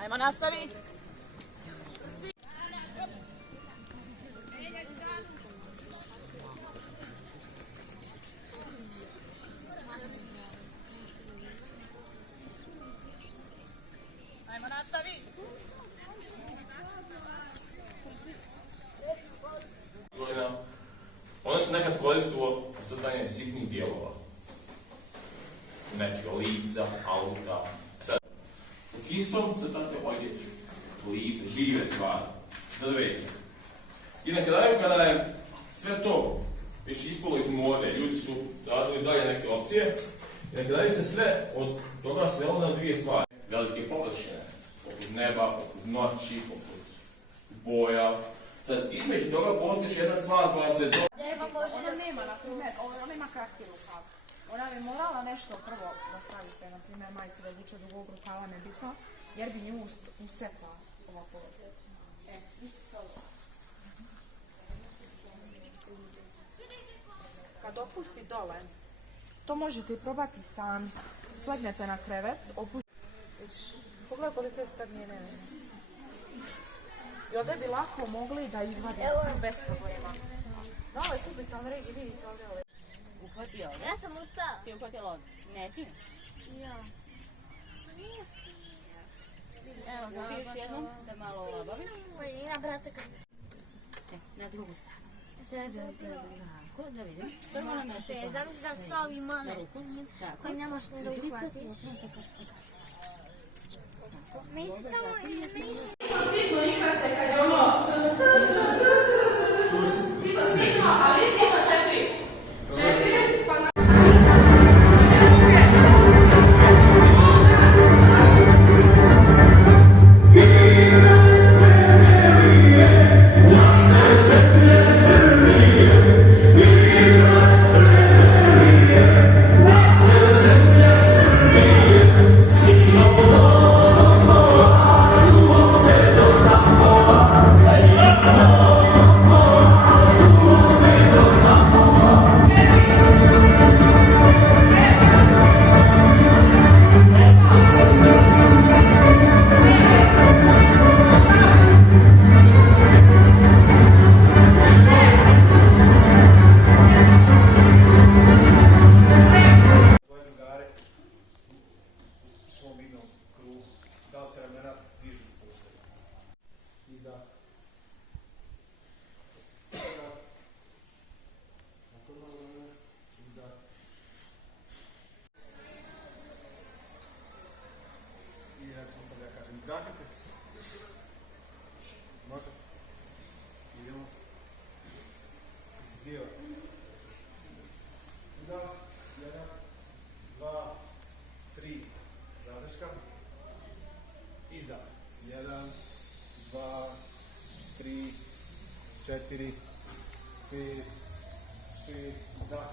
Ajmo nastaviti. Ajmo nastaviti. Ono se nekad koristilo za crtanje sitnih dijelova. Nečega lica, auta. Sad, u kistom crtate odjeću, lice, žive stvari. Da vidite. I na kraju, kada je sve to već ispalo iz mode, ljudi su tražili dalje neke opcije, i na kraju se sve od toga svelo na dvije stvari. Velike površine, poput neba, poput noći, poput boja. Sad, između toga postoji jedna stvar koja se Ona nema, na primjer, ona ima kratki rukav. Ona bi morala nešto prvo da stavite, na primjer, majicu da vuče dugog rukava, nebitno, jer bi nju usekla ova povrća. Kad opusti dole, to možete i probati sami. Slegnete na krevet, opustite. Pogledaj koliko je sad njene. I ovdje bi lako mogli da izvadite bez problema. Da, ovaj tu bi tam ređi, vidite ovdje ovaj. Uhvatio ovdje? Ja sam uspela. Si uhvatila ovdje? Ne ti? Ja. Nije fina. Evo, zapiješ jednom da malo olabaviš. Ja, brate, kad... Na drugu stranu. Tako, da vidim. To moram še, zamisli da sa ovim male koji ne možeš ni da uhvatiš. Misli samo, misli... Sigurno imate kad je ono... Vi to sigurno, ali ti to 4. Pa na... Izdahite. Može. Idemo. Ziva. Izdah. 1, 2, 3. Zadrška. Izdah. 1, 2, 3, 4, 5, 6. Izdah.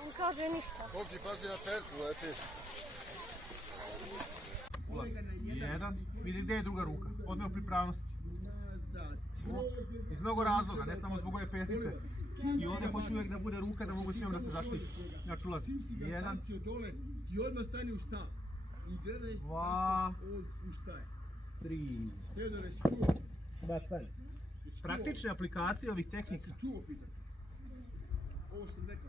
On kaže ništa. Koki, pazi na terku, letiš. Jedan, vidi gdje je druga ruka, odmah u pripravnosti. Iz mnogo razloga, ne samo zbog ove pesnice. I ovdje hoću uvijek da bude ruka da mogu svijom da se zaštiti. Znači ulazi. Jedan. I odmah stani u stav. I gledaj. Dva. Ustaje. Tri. Teodore, si čuo? Bacaj. Praktične aplikacije ovih tehnika. Čuo pitan. Ovo sam rekao.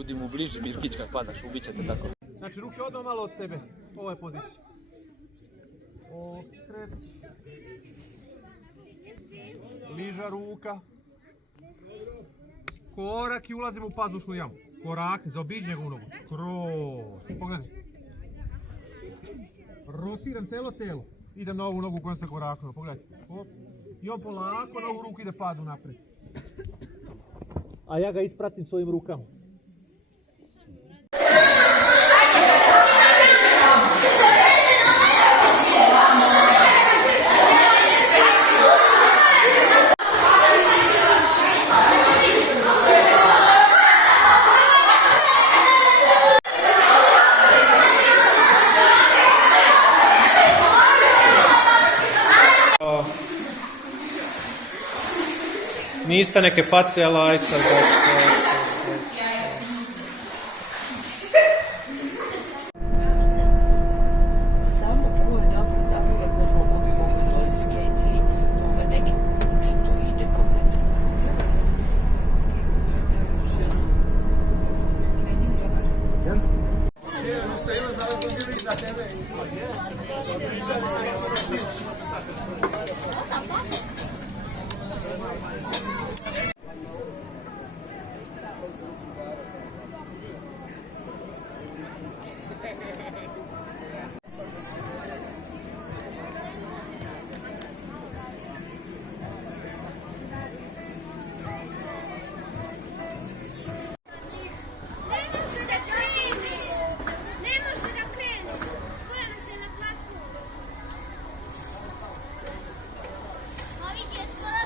Budi mu bliži, Mirkić, kad padaš, ubit će te tako. Znači ruke odmah malo od sebe. Ovo je pozicija. Okret. Liža ruka. Korak i ulazimo u pazušnu jamu. Korak, zaobiđi njegovu nogu. Kroz. Pogledaj. Rotiram cijelo tijelo. Idem na ovu nogu kojom sam koraknuo. Pogledaj. Hop. I on polako na ovu ruku ide padu naprijed. A ja ga ispratim svojim rukama. Niste neke face, ali aj sad. Samo ko je dobro stavio kožu ako bi mogli dolazi skate ili neki uči to ide komentar.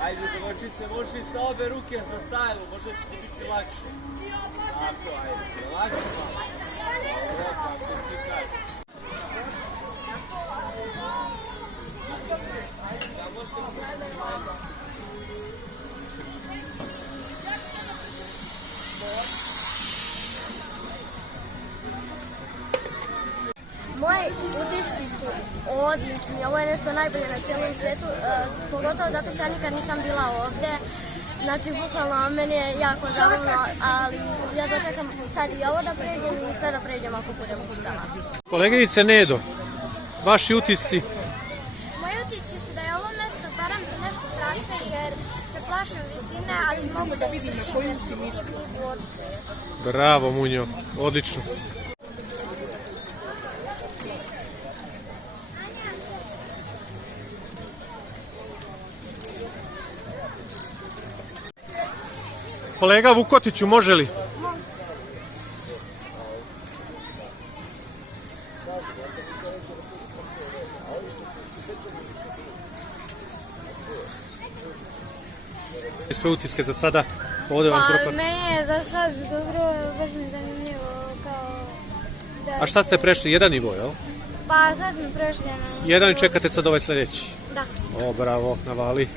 Ajde, devojčice, možeš i sa obe ruke za sajlu, možda će ti biti lakše. Tako, ajde, lakše malo. Ovo, kako ti kažeš. Moji utisci su odlični, ovo je nešto najbolje na cijelom svijetu, pogotovo zato što ja nikad nisam bila ovdje. Znači, bukvalno, meni je jako zabavno, ali ja dočekam sad i ovo da pređem i sve da pređem ako budem uspjela. Koleginice Nedo, vaši utisci? Moji utisci su da je ovo mjesto barem nešto strašno jer se plašim visine, ali mogu da izdržim jer su svi niz dvorce. Bravo, Munjo, odlično. Kolega Vukotiću, može li? Sve utiske za sada? Ovdje vam propar. Meni je za sad dobro, baš mi je zanimljivo kao da... A šta ste prešli? Jedan nivo, jel? Pa sad mi prešli na... Jedan i čekate sad ovaj sljedeći? Da. O, bravo, navali.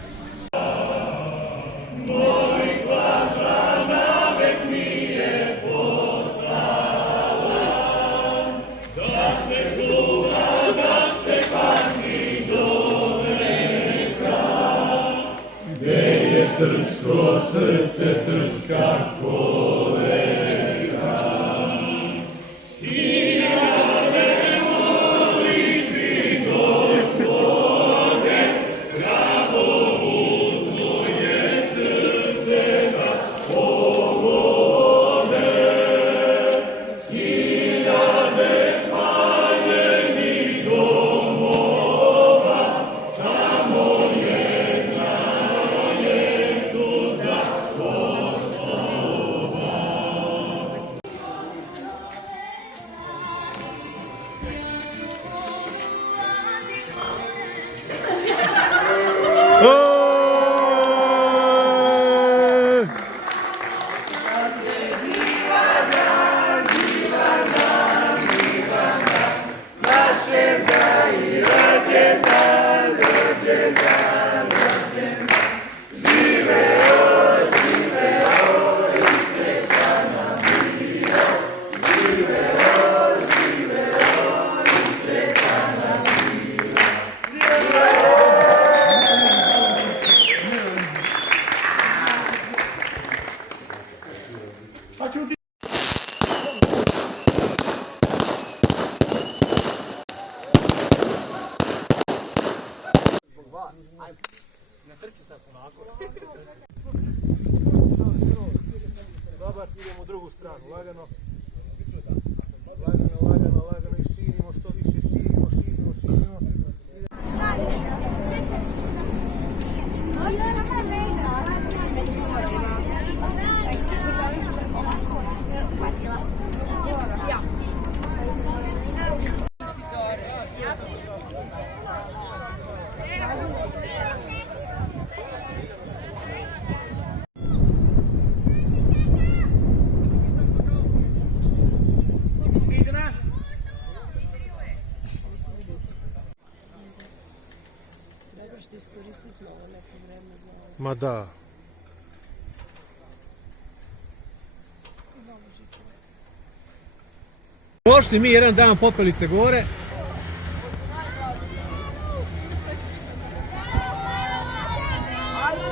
Srpsko srce, srpska koleka. Hiljade molitvi Gospode, Kragovu tvoje srce da pogode. Hiljade spaljenih domova, samo jedna je suza Kosova. trči sad onako. Dobar, idemo u drugu stranu, lagano. Lagano i širimo, što više širimo. Ma da. Pošli mi jedan dan popeli se gore.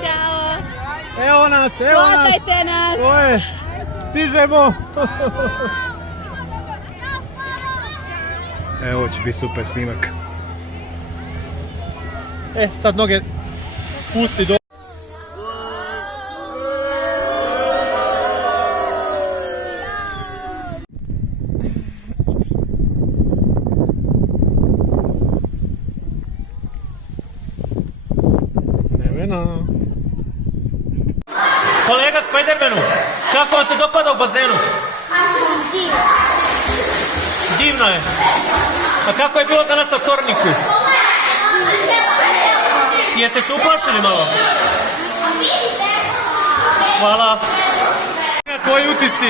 Ćao! Evo nas! Fotajte nas! To je! Stižemo! Evo će biti super snimak. Sad noge spusti do... Kolega Spidermanu, kako vam se dopada u bazenu? Divno je. A kako je bilo danas na torniku? Jeste se uplašili malo? Hvala. Tvoji utisci?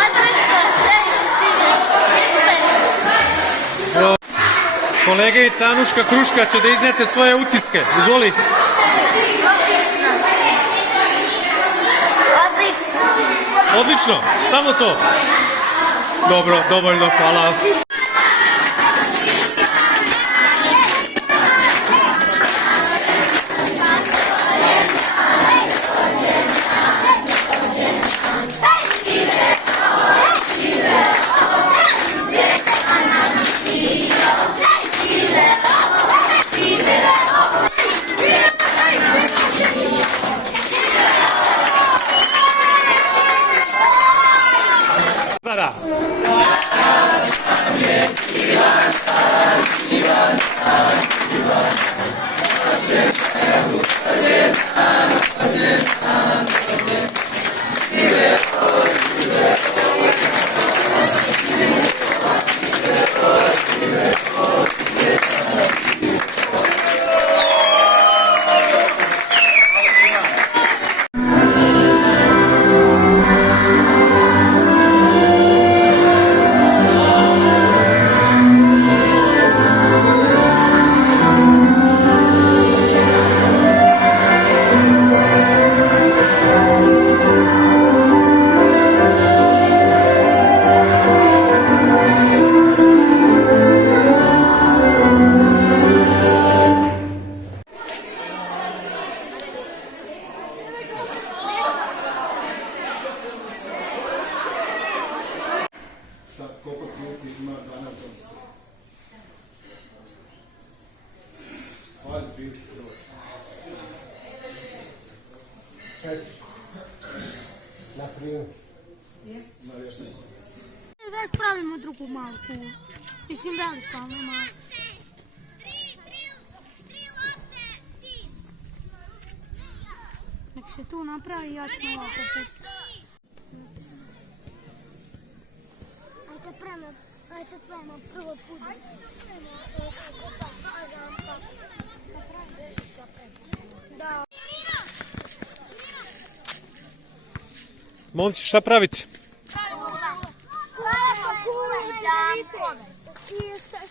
Odlično, sve mi se sviđa. Koleginica Anuška Kruška će da iznese svoje utiske. Izvoli. Odlično, samo to. Dobro, dovoljno, hvala. Već pravimo drugu malu kulu. Mislim velika, ali ne malu. Nek se tu napravi, ja ću ovako pustiti. Ajde se pravimo prvo put. Da. Momci, šta pravite? I sada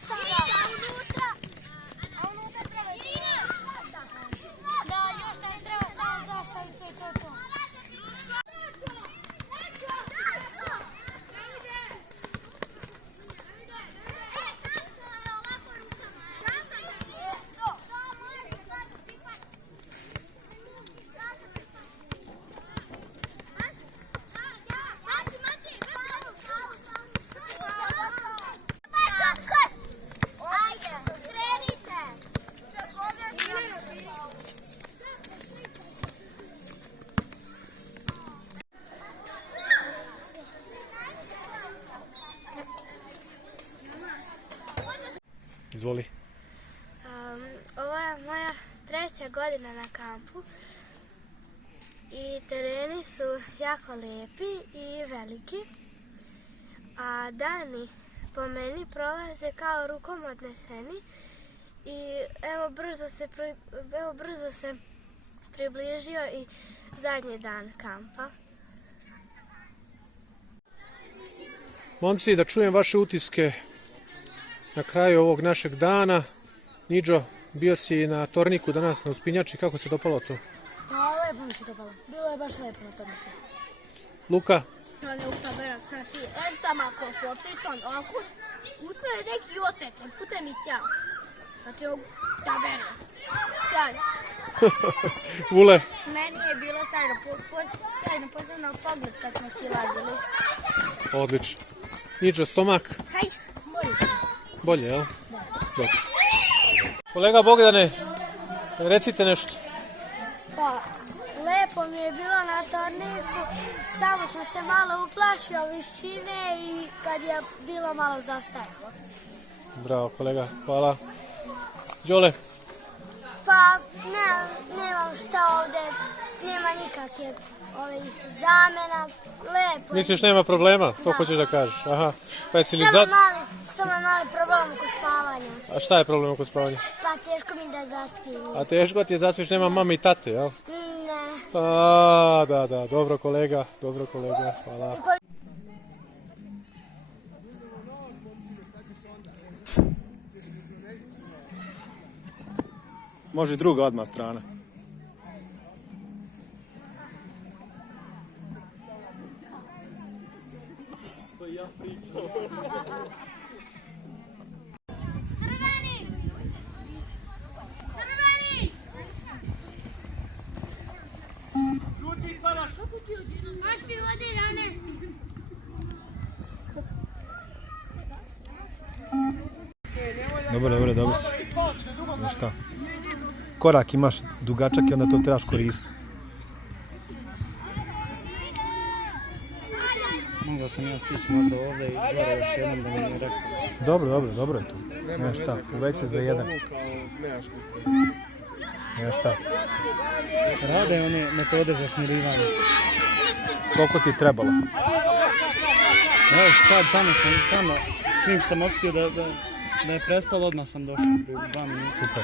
unutra. A unutra treba da još ne treba samo zastaviti sve to. izvoli. Ovo je moja 3. godina na kampu i tereni su jako lijepi i veliki, a dani po meni prolaze kao rukom odneseni i evo brzo se približio i zadnji dan kampa. Momci, da čujem vaše utiske na kraju ovog našeg dana. Niđo, bio si na torniku danas na uspinjači, kako se dopalo to? Pa lepo mi se dopalo, bilo je baš lepo na torniku. Luka? Ja ne utaberam, znači, sam ako fotičan, ako uzme neki osjećan, putem i cijel. Znači, utaberam. Sjajno. Vule? Meni je bilo sjajno, posebno pogled kad smo silazili. Odlično. Niđo, stomak? Haj, bolje sam. Bolje, jel? Dobro. Kolega Bogdane, recite nešto. Pa, lepo mi je bilo na torniku, samo sam se malo uplašio visine i kad je bilo malo zastajalo. Bravo, kolega, hvala. Đole? Pa, nemam šta ovdje, nema nikakve zamena, lepo. Misliš nema problema? To hoćeš da kažeš? Aha. Pa jesi li Samo je mali problem oko spavanja. A šta je problem oko spavanja? Pa teško mi da zaspim. A teško ti je zaspiš, nema mame i tate, jel? Ne. A, da, dobro kolega, hvala. Može druga odmah strana. To ja pričam. Baš mi vodi 11. Dobro si. Šta? Korak imaš dugačak i onda to trebaš koristiti. Mogao sam ja stići možda ovdje i gore još jednom da mi je rekao. Dobro je to. Nema šta, uveć se za jedan. Nema šta. Rade one metode za smirivanje. Koliko ti je trebalo? Evo sad tamo, čim sam osjetio da je prestalo, odmah sam došao, 2 minuta. Super.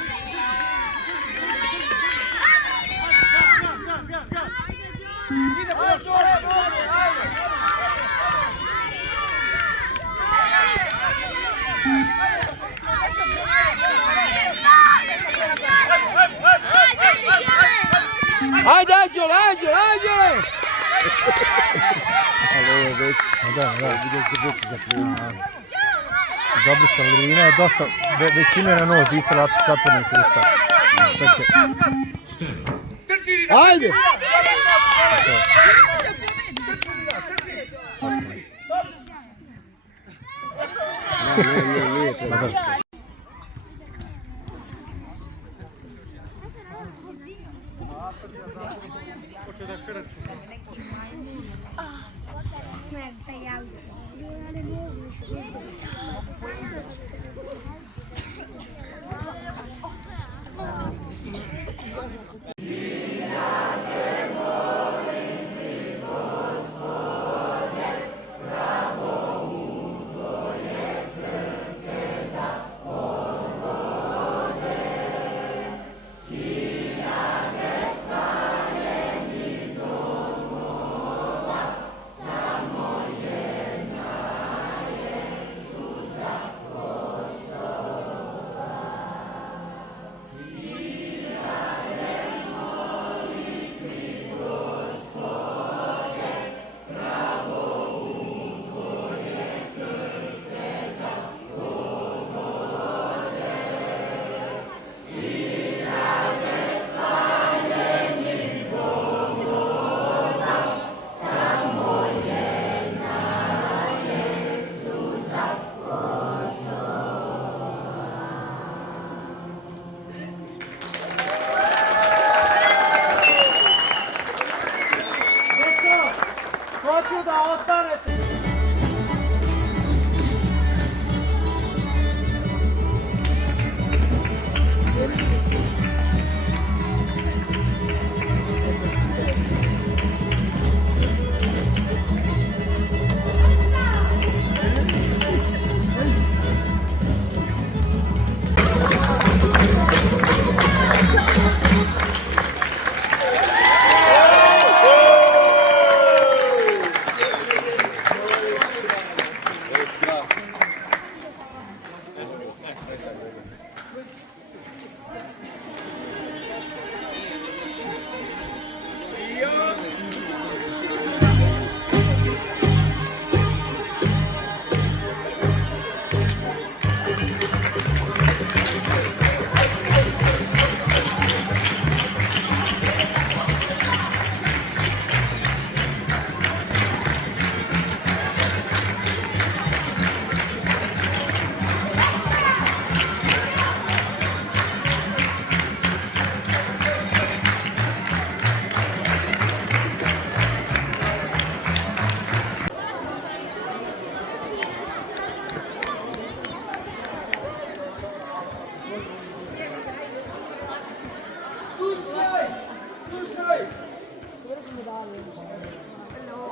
Ajde! Ali ovo je već, da, vidiš držati se za prilicu. Dobri sam, Lirina je dosta, većina na nos disala zatvornih usta. Šta će? Ajde! Ne.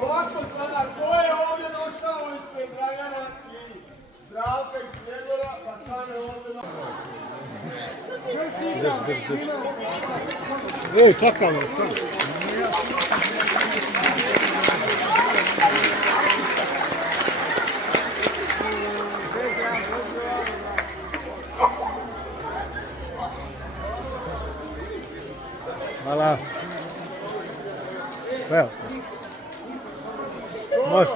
Ovako sada, ko je ovdje došao ispred Dragana i Zdravka i Gregora, pa stane ovdje na... Ej, čakamo, stani. Hvala. Evo se. Može.